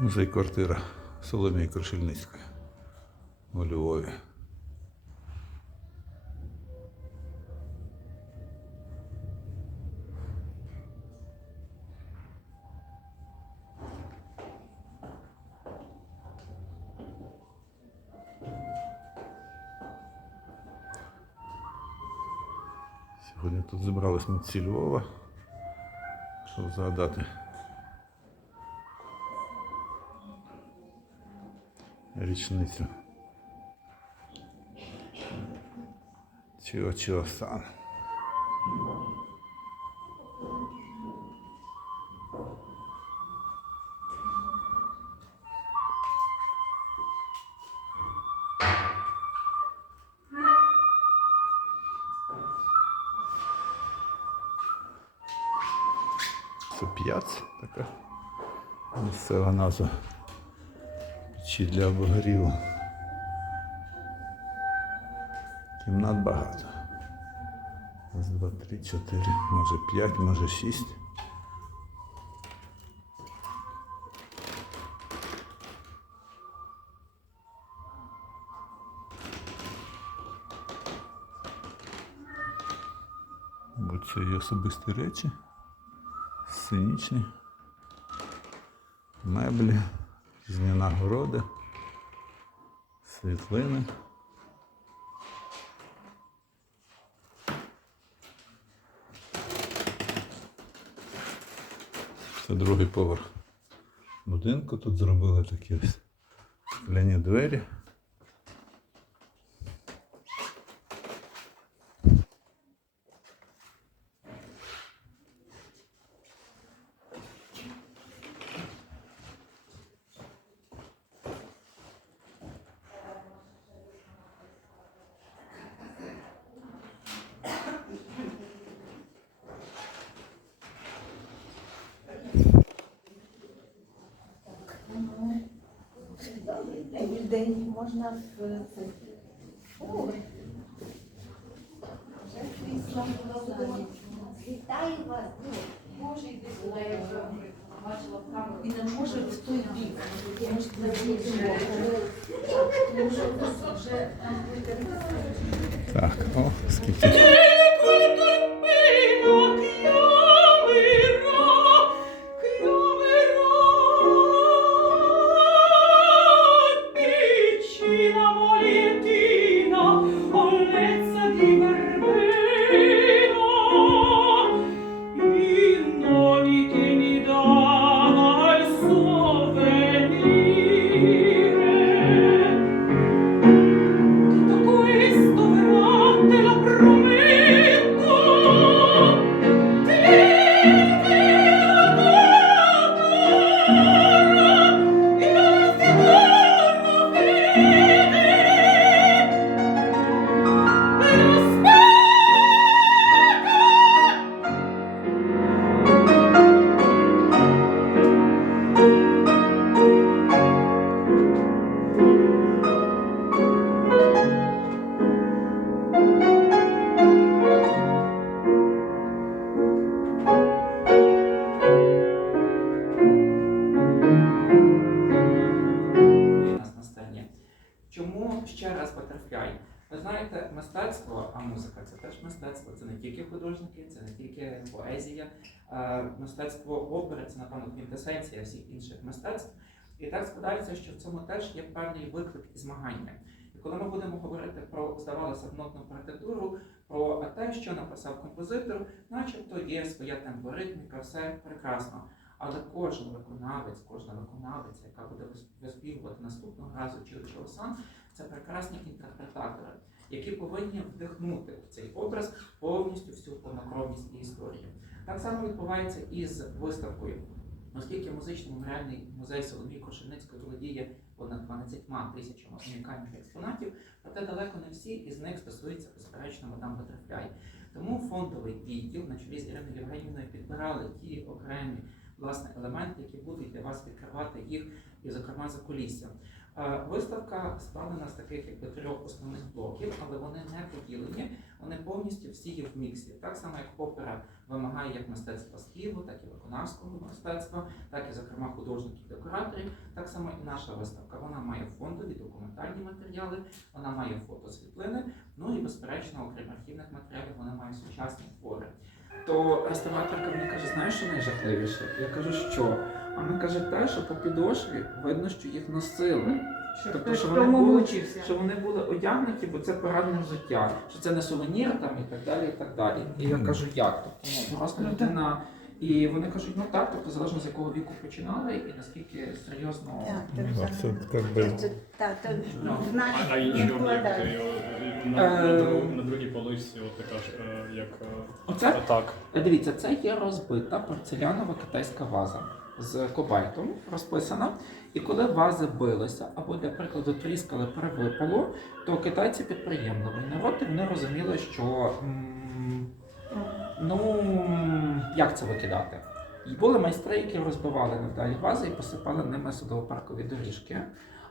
Музей квартира Соломії Крушельницької у Львові. Сьогодні тут зібрались митці Львова, щоб згадати річницю Чіо Чіо Сан. Це п'яц така місцева назва. Печі для обогріву. Кімнат багато. Раз, два, три, чотири, може п'ять, може шість. Бо це є особисті речі, сценічні, меблі, різні нагороди, світлини. Це другий поверх будинку. Тут зробили такі ось скляні двері. Добрий день, можна в це. Вітаю вас. Може йди сюди, я вже бачила в камеру. І не може в той бік. Тому що це буде Тому вже там буде Так, о, скільки. Thank you. Теж мистецтво, це не тільки художники, це не тільки поезія. а Мистецтво опери це, напевно, квінтесенція всіх інших мистецтв. І так складається, що в цьому теж є певний виклик і змагання. І коли ми будемо говорити про, здавалося, б, нотну партитуру, про те, що написав композитор, начебто є своя темпоритміка, все прекрасно. Але кожен виконавець, кожна виконавиця, яка буде виспівувати наступного разу чи сам, це прекрасні інтерпретатори, які повинні вдихнути в цей образ повністю всю повнокровність і історію. Так само відбувається і з виставкою. Оскільки музичний меморіальний музей Соломії Кошельницької володіє понад 12 тисячами унікальних експонатів, проте далеко не всі із них стосуються безперечно мадам Батерфляй. Тому фондовий відділ на чолі з Іриною Євгенівною підбирали ті окремі власне елементи, які будуть для вас відкривати їх, і, зокрема, за кулісся. Е, Виставка складена з таких якби трьох основних блоків, але вони не поділені, вони повністю всі є в міксі. Так само, як опера вимагає як мистецтва співу, так і виконавського мистецтва, так і, зокрема, художників декораторів. Так само і наша виставка. Вона має фондові документальні матеріали, вона має фотосвітлини. Ну і безперечно, окрім архівних матеріалів, вона має сучасні твори. То реставраторка мені каже, знаєш, що найжахливіше? Я кажу, що? А вона каже, те, що по підошві видно, що їх носили. Тобто, що вони були, що вони були одягнуті, бо це парадне взуття, що це не сувенір там і так далі. І так далі. І я кажу, як? Тобто ну, доросла людина. І вони кажуть, ну так, тобто залежно з якого віку починали і наскільки серйозно. Так, Ну, так, Це так. як би Це- Ну, А, інші об'єкти на, на, Е. на другій поличці, от така ж, е, як е, Оце так. Дивіться, це є розбита порцелянова китайська ваза з кобальтом розписана. І коли вази билися або, для прикладу, тріскали, перевипало, то китайці підприємливий народ, і вони розуміли, що ну як це викидати? І були майстри, які розбивали надалі вази і посипали ними судово-паркові доріжки.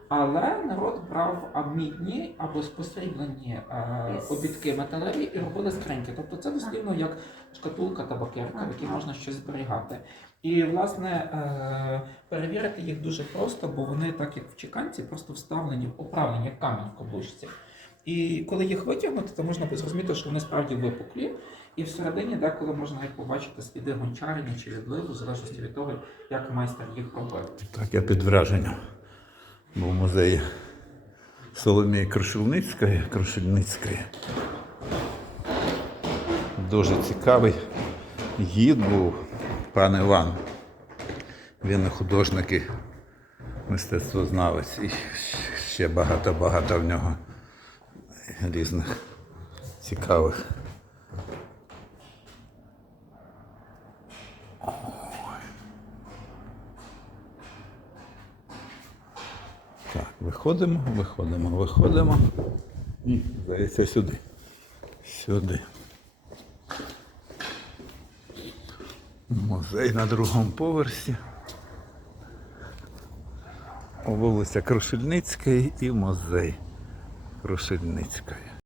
Але народ брав а, або посріблені е, обідки металеві і робили скриньки. Тобто це дослівно як шкатулка табакерка, в якій можна щось зберігати. І власне е, перевірити їх дуже просто, бо вони, так як в чеканці, просто вставлені, оправлені як камінь в каблучці. І коли їх витягнути, то можна зрозуміти, що вони справді випуклі. І всередині деколи можна як побачити сліди гончарення чи відливу, в залежності від того, як майстер їх робив. Так, я під враженням. Був в музеї Соломії Крушельницької. Крушельницької. Дуже цікавий гід був пан Іван. Він художник і мистецтвознавець. І ще багато-багато в нього різних цікавих. Виходимо, виходимо, виходимо. І, здається, сюди. Сюди. Музей на другому поверсі. Вулиця Крушельницької і музей Крушельницької.